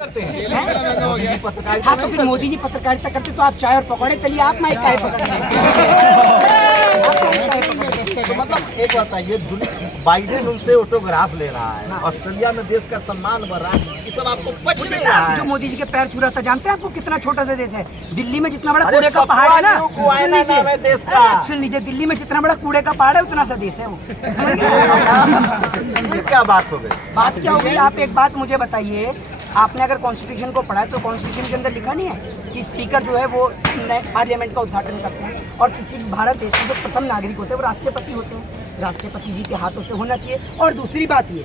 करते हैं। हाँ तो फिर मोदी जी पत्रकारिता करते तो आप चाय और पकौड़े तलिए, आप माइक काहे पकड़ते तो मतलब एक बताइए, बाइडेन उनसे ऑटोग्राफ ले रहा है, ऑस्ट्रेलिया में देश का सम्मान बढ़ रहा है, ये सब आपको पच नहीं रहा है। जो मोदी जी के पैर छू रहा था, जानते हैं आपको कितना छोटा सा देश है? दिल्ली में जितना बड़ा कूड़े का पहाड़ है ना, सुन लीजिए, दिल्ली में जितना बड़ा कूड़े का पहाड़ है उतना सा देश है वो। क्या बात हो गई? बात क्या होगी? आप एक बात मुझे बताइए, आपने अगर कॉन्स्टिट्यूशन को पढ़ा है तो कॉन्स्टिट्यूशन के अंदर लिखा नहीं है कि स्पीकर जो है वो पार्लियामेंट का उद्घाटन करते हैं, और किसी भारत देश के जो प्रथम नागरिक होते हैं वो राष्ट्रपति होते हैं, राष्ट्रपति जी के हाथों से होना चाहिए। और दूसरी बात ये,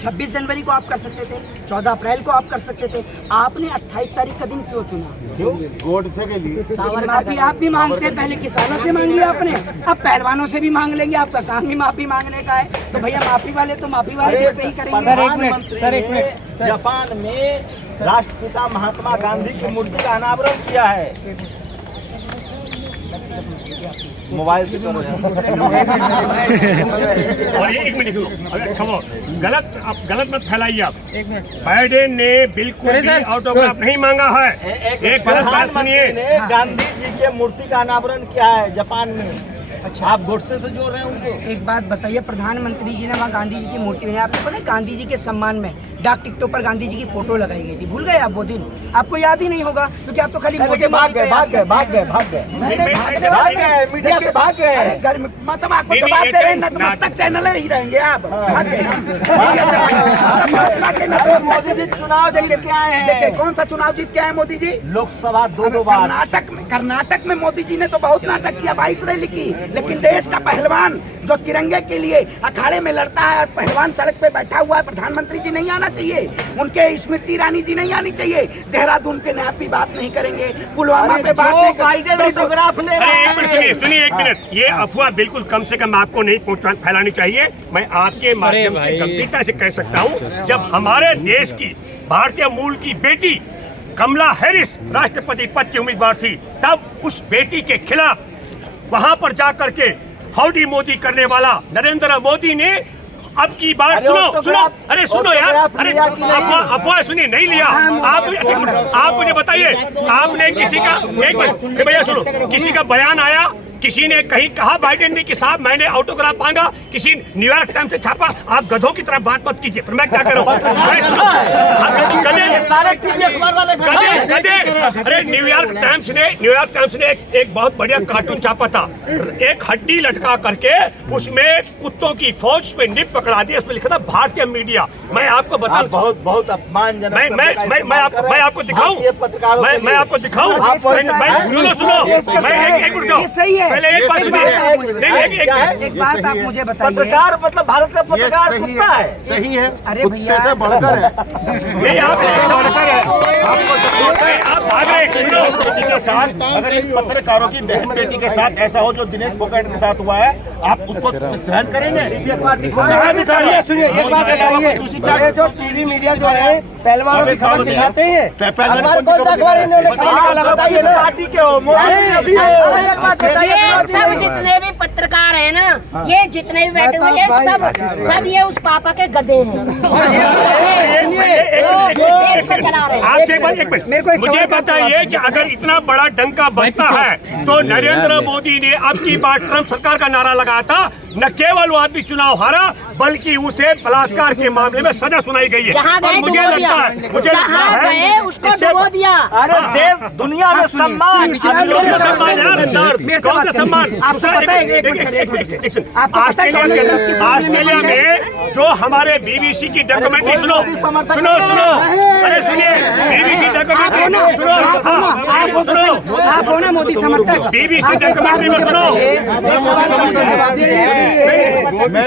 26 जनवरी को आप कर सकते थे, 14 अप्रैल को आप कर सकते थे, आपने 28 तारीख का दिन क्यों चुना? क्यों? गोडसे के लिए माफी आप भी मांगते हैं, पहले किसानों से मांगी आपने, अब पहलवानों से भी मांग लेंगे। आपका काम भी माफी मांगने का है, तो भैया माफी वाले तो माफी वाले पे ही करेंगे। प्रधानमंत्री ने जापान में राष्ट्रपिता महात्मा गांधी की मूर्ति का अनावरण किया है। मोबाइल से करो और ये 1 मिनट अच्छा गलत मत फैलाइए आप। बाइडेन ने बिल्कुल भी ऑटोग्राफ नहीं मांगा है। एक गलत बात सुनिए, गांधी जी के मूर्ति का अनावरण किया है जापान में। अच्छा, आप गोडसे से जोड़ रहे हैं उनको। एक बात बताइए, प्रधानमंत्री जी ने वहाँ गांधी जी की मूर्ति बनाई, आपको पता है गांधी जी के सम्मान में डाक टिकटों पर गांधी जी की फोटो लगाई गई थी? भूल गए आप वो दिन? आपको याद ही नहीं होगा क्योंकि आप तो खाली भाग गए मीडिया के भाग गए। मतलब आपको जवाब दे रहे हैं, नतमस्तक चैनल ही रहेंगे आप। मोदी जी चुनाव जीत के आए हैं। कौन सा चुनाव जीत के आए मोदी जी? लोकसभा 2 बार। कर्नाटक में मोदी जी ने तो बहुत नाटक किया, 22 रैली की, लेकिन देश का पहलवान जो तिरंगे के लिए अखाड़े में लड़ता है, पहलवान सड़क पे बैठा हुआ है, प्रधानमंत्री जी नहीं आना चाहिए, उनके स्मृति ईरानी जी नहीं आनी चाहिए, देहरादून के नाम पे बात नहीं करेंगे, पुलवामा पे बात नहीं करेंगे। ऑटोग्राफ ले रहे हैं। सुनिए 1 मिनट, ये अफवाह बिल्कुल कम से कम आपको नहीं फैलानी चाहिए। मैं आपके माध्यम से गंभीरता से कह सकता हूँ, जब हमारे देश की भारतीय मूल की बेटी कमला हैरिस राष्ट्रपति पद की उम्मीदवार थी, तब उस बेटी के खिलाफ वहां पर जा करके हाउडी मोदी करने वाला नरेंद्र मोदी ने अब की बार सुनो यार, अरे अफवाह सुनिए, नहीं लिया आप मुझे बताइए, आपने किसी का, एक मिनट भैया सुनो, किसी का बयान आया, किसी ने कहीं कहा बाइडेन ने कि साहब मैंने ऑटोग्राफ मांगा, किसी न्यूयॉर्क टाइम्स से छापा? आप गधों की तरफ बात मत कीजिए, पर मैं क्या करूं? अरे न्यूयॉर्क टाइम्स ने एक बहुत बढ़िया कार्टून छापा था, एक हड्डी लटका करके उसमें कुत्तों की फौज पे निप पकड़ा दी, उसमें लिखा था भारतीय मीडिया। मैं आपको बताऊं, बहुत अपमानजनक। मैं आपको दिखाऊं, मैं आपको दिखाऊं, सुनो मैं एक मिनट सही है। पहले एक बात सुनिए, एक बात आप मुझे बताइए, पत्रकार मतलब भारत का पत्रकार कुत्ता है? सही है, अरे भैया से बढ़कर है। आप भाग रहे बेटी के साथ, अगर एक पत्रकारों की बहन बेटी के साथ ऐसा हो जो दिनेश फोगाट के साथ हुआ है, आप उसको सहन करेंगे? सुनिए एक बात बताइए, ये जो टीवी मीडिया जो है पहलवानों की खबर दिखाते हैं, पार्टी के हो? सब जितने भी पत्रकार हैं ना, ये जितने भी बैठे हुए हैं, सब ये उस पापा के गधे हैं। चला रहे हैं। मुझे बताइए कि अगर इतना बड़ा डंका बजता है तो नरेंद्र मोदी ने अब की बार ट्रंप सरकार का नारा लगाया था, न केवल वो आदमी चुनाव हारा बल्कि उसे बलात्कार के मामले में सजा सुनाई गई है। मुझे लगता है उसको डुबो दिया। अरे देश दुनिया में सम्मान, कौन सा सम्मान? ऑस्ट्रेलिया में जो हमारे बीबीसी की डॉक्यूमेंट्री सुनो, अरे सुनिए, बीबीसी डॉक्यूमेंट्री आप हो ना मोदी समर्थक, बीबीसी डॉक्यूमेंट्री में सुनो। मैं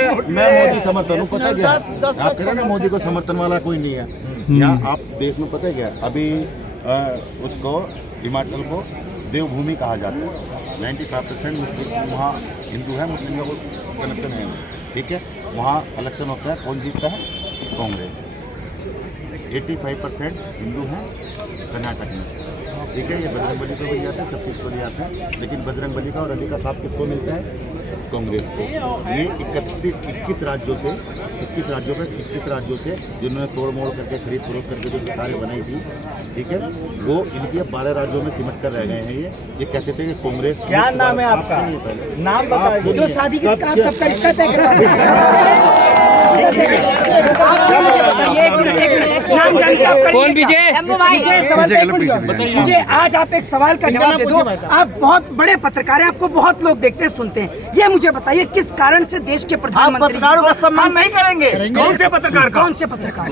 मोदी समर्थन हूँ, पता क्या आप कह रहे ना मोदी को समर्थन वाला कोई नहीं है यहाँ आप देश में। पता क्या अभी उसको हिमाचल को देवभूमि कहा जाता है, 95% मुस्लिम वहाँ हिंदू है, मुस्लिम का कोई कनेक्शन नहीं है, ठीक है? वहाँ इलेक्शन होता है, कौन जीतता है? कांग्रेस। 85% हिंदू हैं कर्नाटक में, ठीक है, ये बजरंग बली को भी आते हैं, सब चीज़ को भी आते हैं, लेकिन बजरंग बली का और अली का साथ किसको मिलता है? कांग्रेस को। ये 21 राज्यों से 21 राज्यों से जिन्होंने तोड़ मोड़ करके खरीद फरोख्त करके जो सरकारें बनाई थी, ठीक है, वो इनकी अब 12 राज्यों में सिमट कर रह गए हैं। ये कहते थे कि कांग्रेस। क्या नाम है आपका? नाम बताइए। जो शादी के आप सबका रिश्ता तय करा नाम जानते हैं कौन? विजय सवाल मुझे आज आप एक सवाल का जवाब दे दो। आप बहुत बड़े पत्रकार हैं, आपको बहुत लोग देखते हैं सुनते हैं, ये मुझे बताइए किस कारण से देश के प्रधानमंत्री पत्रकारों का सम्मान नहीं करेंगे? कौन से पत्रकार का? कौन से पत्रकार?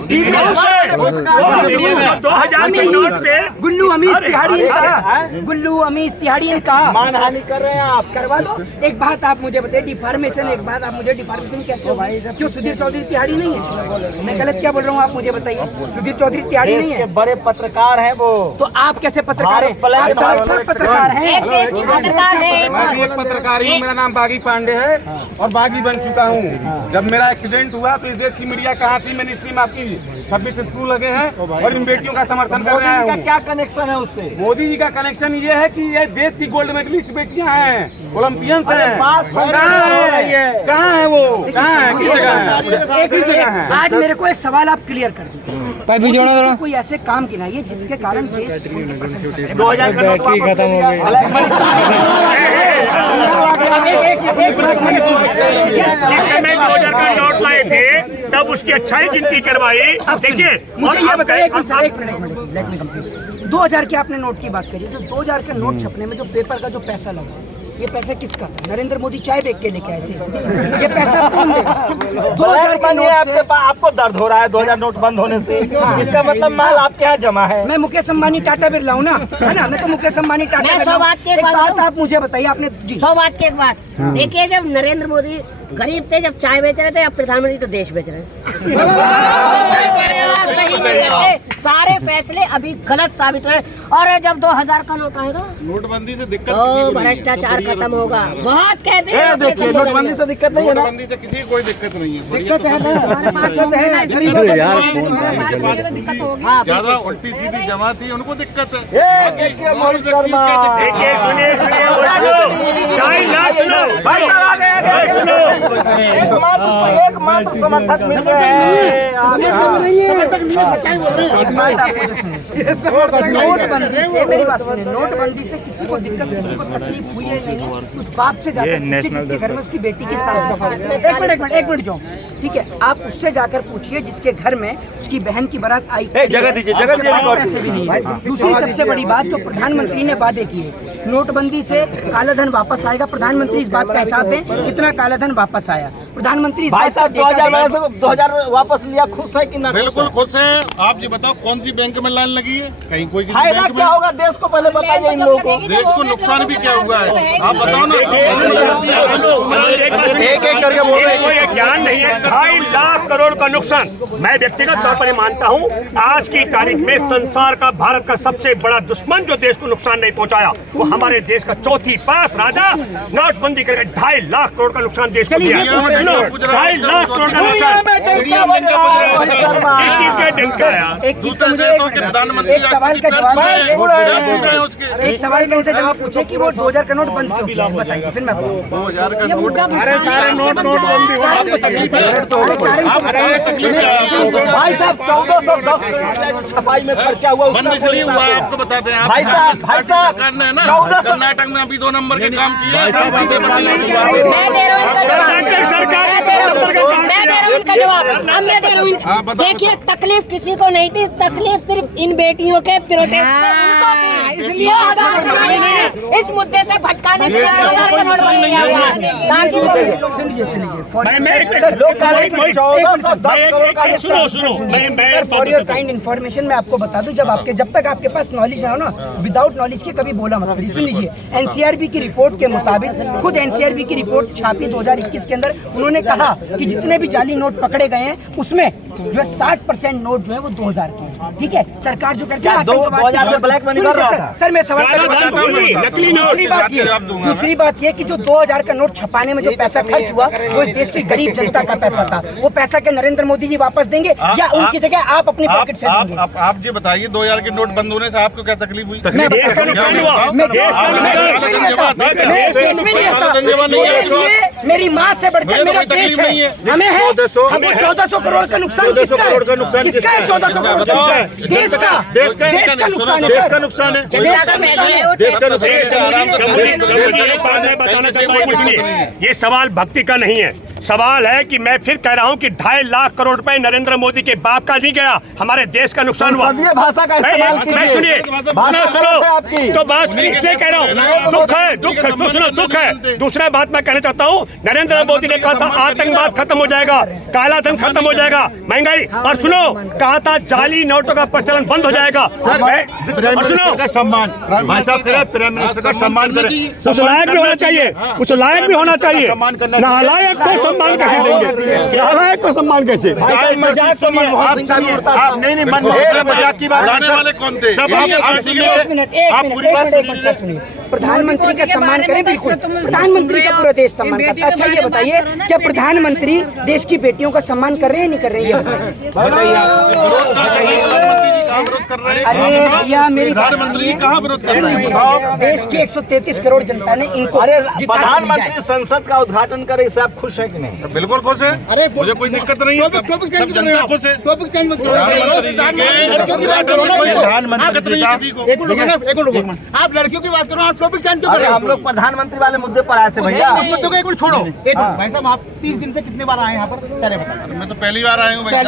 2000 के नोट से गुल्लू अमीश तिहाड़ी ने कहा, गुल्लू अमीश तिहाड़ी ने कहा मानहानि कर रहे हैं आप। करवा दो। एक बात आप मुझे बताइए, डिफॉर्मेशन, एक बात आप मुझे डिफॉर्मेशन कैसे हो भाई? क्यों सुधीर चौधरी तिहाड़ी नहीं है? मैं गलत क्या बोल रहा हूँ? आप मुझे बताइए, सुधीर चौधरी तिहाड़ी नहीं है? बड़े पत्रकार हैं वो। तो आप कैसे पत्रकार हैं? आप साक्षात पत्रकार हैं। पत्रकार है। मैं भी एक पत्रकार हूँ, मेरा नाम बागी पांडे है और बागी बन चुका हूँ। जब मेरा एक्सीडेंट हुआ तो इस देश की मीडिया कहाँ थी? मिनिस्ट्री में आपकी 26 स्कूल लगे हैं और इन बेटियों का समर्थन कर रहे हैं। क्या कनेक्शन है उससे? मोदी जी का कनेक्शन ये है कि ये देश की गोल्ड मेडलिस्ट बेटियां हैं, ओलंपियंस हैं। कहाँ है वो? कहाँ है? किस जगह है? आज मेरे को एक सवाल आप क्लियर कर दीजिए, कोई ऐसे काम गिनाइए जिसके कारण देश उनकी प्रशंसा करे। 2000 का नोट वापस ले लिया। जिस समय 2000 का नोट लाए थे तब उसकी अच्छाई गिनती करवाई। देखिए मुझे ये बताइए, एक मिनट, लेट मी कंप्लीट। 2000 के आपने नोट की बात करी, तो 2000 के नोट छपने में जो पेपर का जो पैसा लगा, ये पैसा किसका था? नरेंद्र मोदी चाय बेच के लेके आए थे। ये पैसा कौन देगा? 2000 का नोट आपके पास, आपको दर्द हो रहा है 2000 नोट बंद होने से? इसका मतलब माल आपके यहाँ जमा है। मैं मुकेश अंबानी टाटा बिरला हूँ ना, है ना? मैं तो मुकेश अंबानी टाटा मैं बिरला 100 हूँ। बात की एक एक बात बात बताऊं? आप मुझे बताइए, आपने जी 100 बात की एक बात देखिए, जब नरेंद्र मोदी गरीब थे, जब चाय बेच रहे थे, अब प्रधानमंत्री तो देश बेच रहे हैं। सही नहीं है, सारे फैसले अभी गलत साबित हुए। और जब 2000 का नोट आएगा, नोटबंदी से दिक्कत तो भ्रष्टाचार खत्म होगा। बहुत कहते हैं देखिए, नोटबंदी से दिक्कत नहीं है ना? नोटबंदी से किसी को कोई दिक्कत नहीं है। दिक्कत है ना, हमारे पास तो है, गरीबों को दिक्कत होगी। ज्यादा उल्टी सीधी जमा थी, उनको दिक्कत है। देखिए मोहित शर्मा, देखिए सुनिए 2.5 लाख सुनो भाई, सुनो एकमात्र समर्थक मिल गए हैं। नोटबंदी से, मेरी बात सुनिए, नोटबंदी से किसी को दिक्कत, किसी को तकलीफ हुई है नहीं है? उस बाप से जाकर पूछिए जिसके घर में उसकी बेटी की सास दफा हुई है। एक मिनट जाओ, ठीक है, आप उससे जाकर पूछिए जिसके घर में उसकी बहन की बारात आई। जगह दीजिए, जगह दीजिए। पैसे भी नहीं है। दूसरी सबसे बड़ी बात जो प्रधानमंत्री ने वादे किए, नोटबंदी से कालाधन वापस आएगा। प्रधानमंत्री इस बात का हिसाब दें, कितना कालाधन वापस आया? प्रधानमंत्री भाई साहब 2000 वापस लिया, खुश है कि ना? बिल्कुल खुश है। आप ये बताओ कौन सी बैंक में लाइन लगी है? कहीं कोई किसी फायदा बैंक क्या में? होगा देश को? पहले बताइए इन लोगों को। देश को नुकसान भी क्या हुआ है आप बताओ ना। एक करके बोल रहे हैं, कोई ज्ञान नहीं है। 2.5 लाख करोड़ का नुकसान मैं व्यक्तिगत तौर पर मानता हूं। आज की तारीख में संसार का, भारत का सबसे बड़ा दुश्मन जो देश को नुकसान नहीं पहुंचाया, वो हमारे देश का चौथी पास राजा नोटबंदी करके 2.5 लाख करोड़ का नुकसान देश को दिया। 2.5 लाख करोड़ का नुकसान किस चीज का डंका है? एक चीज का मुझे एक सवाल का जवाब, एक सवाल का इनसे जवाब पूछे कि वो 2000 का नोट बंद क्यों किया, बताइए, फिर मैं बताऊं। 2000 का नोट सारे नोटबंदी भाई साहब 1410 करोड़ रुपया जो छपाई में खर्चा हुआ, बंद इसलिए हुआ आपको बताते हैं। भाई साहब सरकार ने ना कर्नाटक में अभी 2 नंबर के काम किया है। देखिए, तकलीफ किसी को नहीं थी, तकलीफ सिर्फ इन बेटियों के प्रोटेस्ट इसलिए इस मुद्दे से भटकाने के लिए फॉर योर काइंड इन्फॉर्मेशन मैं आपको बता दूं, जब तक आपके पास नॉलेज ना हो ना, विदाउट नॉलेज के कभी बोला मत करिए। सुन लीजिए, एनसीआरबी की रिपोर्ट के मुताबिक, खुद एनसीआरबी की रिपोर्ट छापी 2021 के अंदर, उन्होंने कहा कि जितने भी जाली नोट पकड़े गए हैं उसमें जो है 60% नोट जो है वो 2000 के हैं। ठीक है, सरकार जो करती है क्या 2000 से ब्लैक मनी कर रहा था? सर मैं सवाल काला धन बोलिए, नकली नोट। दूसरी बात ये कि जो 2000 का नोट छपाने में जो पैसा खर्च हुआ वो इस देश की गरीब जनता का पैसा था। वो पैसा के नरेंद्र मोदी जी वापस देंगे या उनकी जगह आप अपनी पॉकेट से देंगे? आप जी बताइए 2000 के नोट बंद होने से आपको क्या तकलीफ हुई? देश का नुकसान हुआ, देश का नुकसान। मेरी माँ से बढ़कर मेरा देश है, हमें है, हमको 1400 करोड़ का नुकसान किसका है? किसका है 1400 करोड़ का? देश का नुकसान है, देश का नुकसान है, देश का नुकसान है। देश का नुकसान मैं बताना चाहता हूँ कुछ नहीं। ये सवाल भक्ति का नहीं है, सवाल है कि मैं फिर कह रहा हूँ कि 2.5 लाख करोड़ रुपए नरेंद्र मोदी के बाप का नहीं गया, हमारे देश का नुकसान हुआ। संसदीय भाषा का इस्तेमाल कीजिए। मैं सुनिए, सुनो तो बात इसलिए कह रहा हूँ, दुख है, सुनो दुख है। दूसरा बात मैं कहना चाहता हूँ, नरेंद्र मोदी ने कहा था आतंकवाद खत्म हो जाएगा, काला धन खत्म हो जाएगा, महंगाई, और सुनो कहा था जाली नोटों का प्रचलन बंद हो जाएगा। प्राइम मिनिस्टर का सम्मान, भाई साहब करें, प्राइम मिनिस्टर का सम्मान करें। कुछ लायक भी होना चाहिए, कुछ लायक भी होना चाहिए। सम्मान करना नालायक को सम्मान कैसे देंगे? नालायक को सम्मान कैसे? मजाक सुनिए, आप नहीं मजाक की बात वाले कौन थे? सब आप सुनिए, प्रधानमंत्री का सम्मान करें, बिल्कुल प्रधानमंत्री का पूरा देश सम्मान करता है। अच्छा ये बताइए क्या प्रधानमंत्री देश की बेटियों का सम्मान कर रहे हैं नहीं कर रहे हैं? अरे भैया मेरी प्रधानमंत्री कहाँ विरोध कर रहे हैं? देश की 133 करोड़ जनता ने इनको अरे प्रधानमंत्री संसद का उद्घाटन करे, इससे आप खुश है कि नहीं? बिल्कुल खुश है, अरे मुझे कोई दिक्कत नहीं है, सब जनता खुश है। आप लड़कियों की बात करो, आप टॉपिक चेंज क्यों कर अरे रहे हो? हम लोग प्रधानमंत्री वाले मुद्दे पर आए थे भैया। उस मुद्दे को एक मिनट छोड़ो। एक मिनट भाई साहब, आप 30 दिन से कितने बार आए यहाँ पर? पहले बताइए। मैं तो पहली बार आया हूँ।